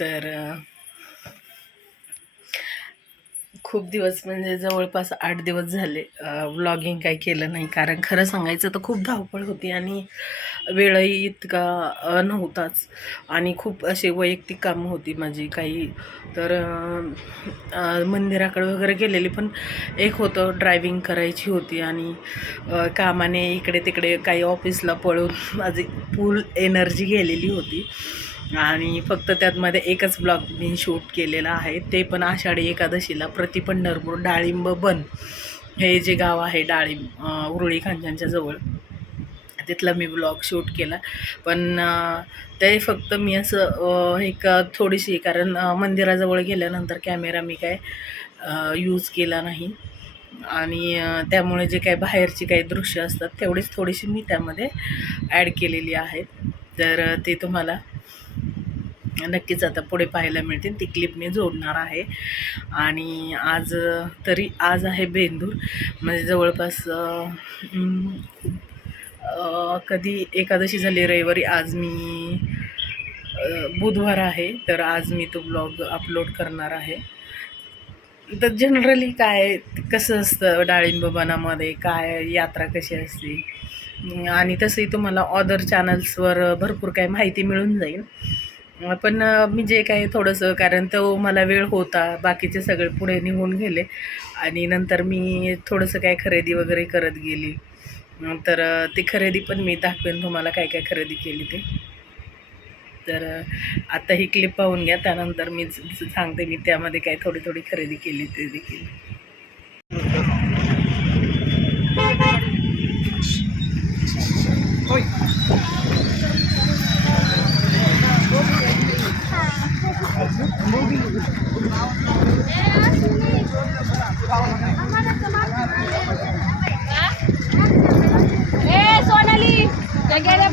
तर खूप दिवस म्हणजे जवळपास 8 दिवस झाले व्लॉगिंग काही केलं नाही. कारण खरं सांगायचं तर खूप धावपळ होती आणि वेळही इतका नव्हताच आणि खूप असे वैयक्तिक कामं होती माझी काही. तर मंदिराकडे वगैरे गेलेली, पण एक होतं ड्रायव्हिंग करायची होती आणि कामाने इकडे तिकडे काही ऑफिसला पळून माझी फुल एनर्जी गेलेली होती. आणि फक्त त्यातमध्ये एकच ब्लॉग मी शूट केलेला आहे, ते पण आषाढी एकादशीला पंढरपूर डाळिंब बन हे जे गाव आहे डाळिंब उरुळी खांजांच्या जवळ, तिथला मी ब्लॉग शूट केला. पण ते फक्त मी असं एक थोडीशी, कारण मंदिराजवळ गेल्यानंतर कॅमेरा मी काय यूज केला नाही आणि त्यामुळे जे काही बाहेरची काही दृश्य असतात तेवढीच थोडीशी मी त्यामध्ये ॲड केलेली आहेत. तर ते तुम्हाला नक्कीच आता पुढे पाहायला मिळतील. ती क्लिप मी जोडणार आहे. आणि आज आहे बेंदूर, म्हणजे जवळपास कधी एकादशी झाली रविवारी, आज मी बुधवार आहे, तर आज मी तो ब्लॉग अपलोड करणार आहे. तर जनरली काय कसं असतं डाळिंब बनामध्ये, काय यात्रा कशी असते, आणि तसंही तुम्हाला अदर चॅनल्सवर भरपूर काही माहिती मिळून जाईल. पण मी जे काही थोडंसं, कारण तो मला वेळ होता, बाकीचे सगळे पुढे निघून गेले आणि नंतर मी थोडंसं काय खरेदी वगैरे करत गेली. तर ती खरेदी पण मी दाखवेन तुम्हाला, काय काय खरेदी केली ते. तर आता ही क्लिप पाहून घ्या, त्यानंतर मी सांगते मी त्यामध्ये काय थोडी थोडी खरेदी केली ते देखील. सोनाली गेल्या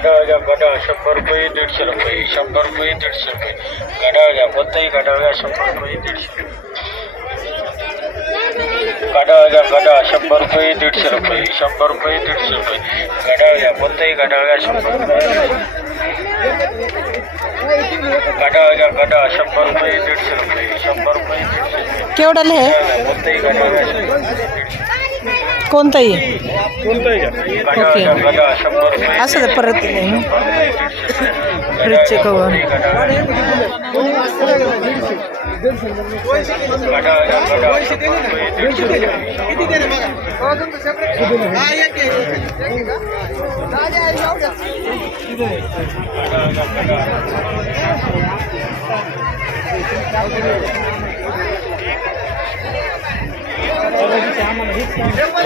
गडाळ्या 100 रुपये 150 रुपये 100 रुपये 150 रुपये गडाळ्या कोणताही गडाळ्या 100 रुपये 150 गडाळ्या 100 रुपये 150 रुपये 100 रुपये 150 रुपये गडाळ्या कोणताही गडाळ्या 100 रुपये गडाळ्या 100 रुपये 150 रुपये 100 रुपये 150 केवढ्याला हे कोणताही गडाळ्या कोणताही गडाळ्या 100 रुपये असं परत फ्रीजचे कवर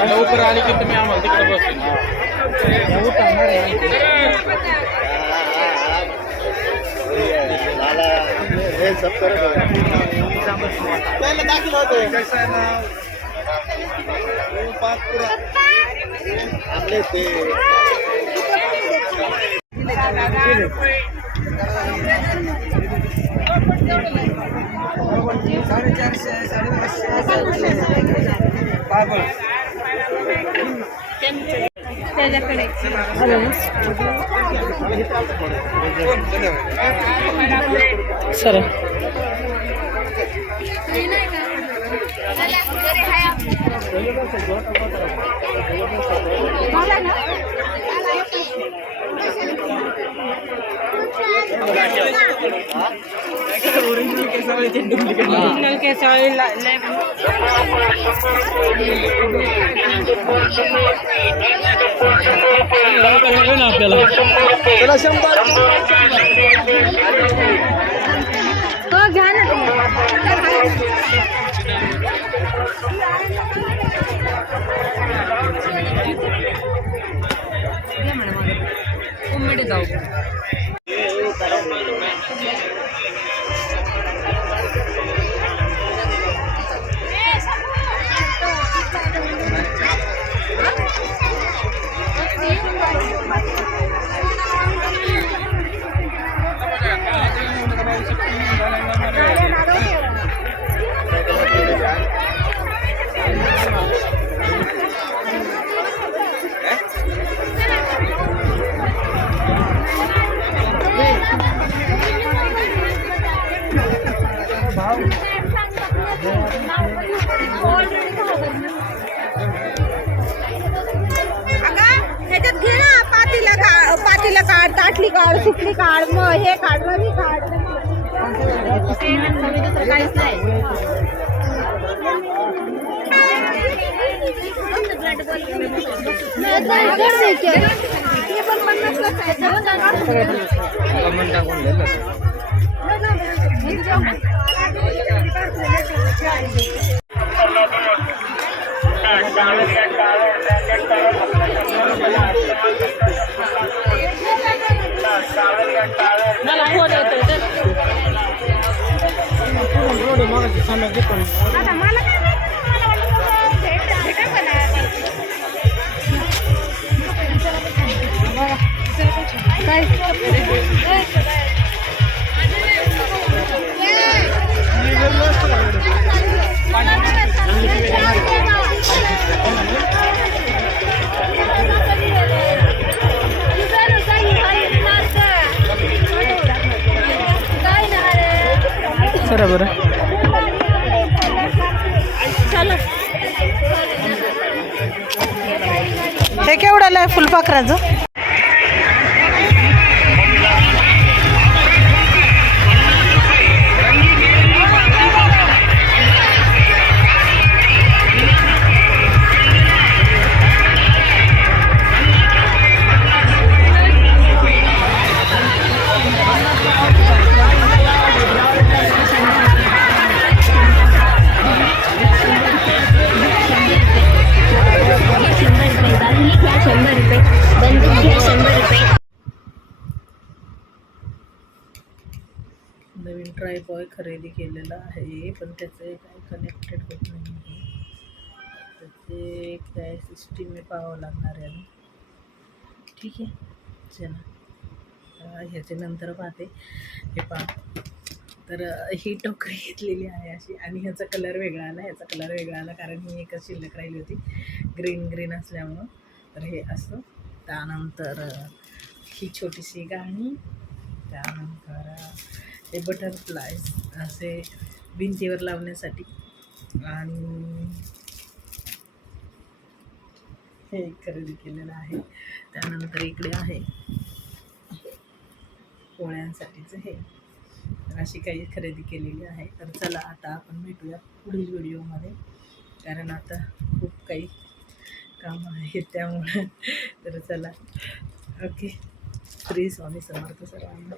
लवकर आली की तुम्ही आम्हाला तिकडे बसून त्याच्याकडे सर ओरिजिनल केसाळी हो घ्या ना तुम्ही जाऊ काढ, ताटली काढ, सुटली काढ, मग हे काढ, रवी काढ. काहीच नाही. मला फोन येतोय सर बरं. हे केवढ्याला आहे फुलपाखराचं? नवीन ट्रायपॉड खरेदी केलेला आहे, पण त्याचे काय कनेक्टेड होत नाही. त्याचे काय सिस्टीम मी पाहावं लागणार आहे. ठीक आहे, चला ह्याच्या नंतर पाहते. हे पहा, तर ही टोकरी घेतलेली आहे अशी, आणि ह्याचा कलर वेगळा आला, ह्याचा कलर वेगळा आला, कारण ही एकच शिल्लक राहिली होती ग्रीन असल्यामुळं. तर हे असं. त्यानंतर ही छोटीशी गाणी, त्यानंतर हे बटरफ्लायज असे भिंतीवर लावण्यासाठी, आणि हे खरेदी केलेलं आहे. त्यानंतर इकडे आहे पोळ्यांसाठीचं हे. तर अशी काही खरेदी केलेली आहे. तर चला आता आपण भेटूया पुढील व्हिडिओमध्ये, कारण आता खूप काही काम आहे त्यामुळं. तर चला, ओके. श्री स्वामी समर्थ सर्वांना.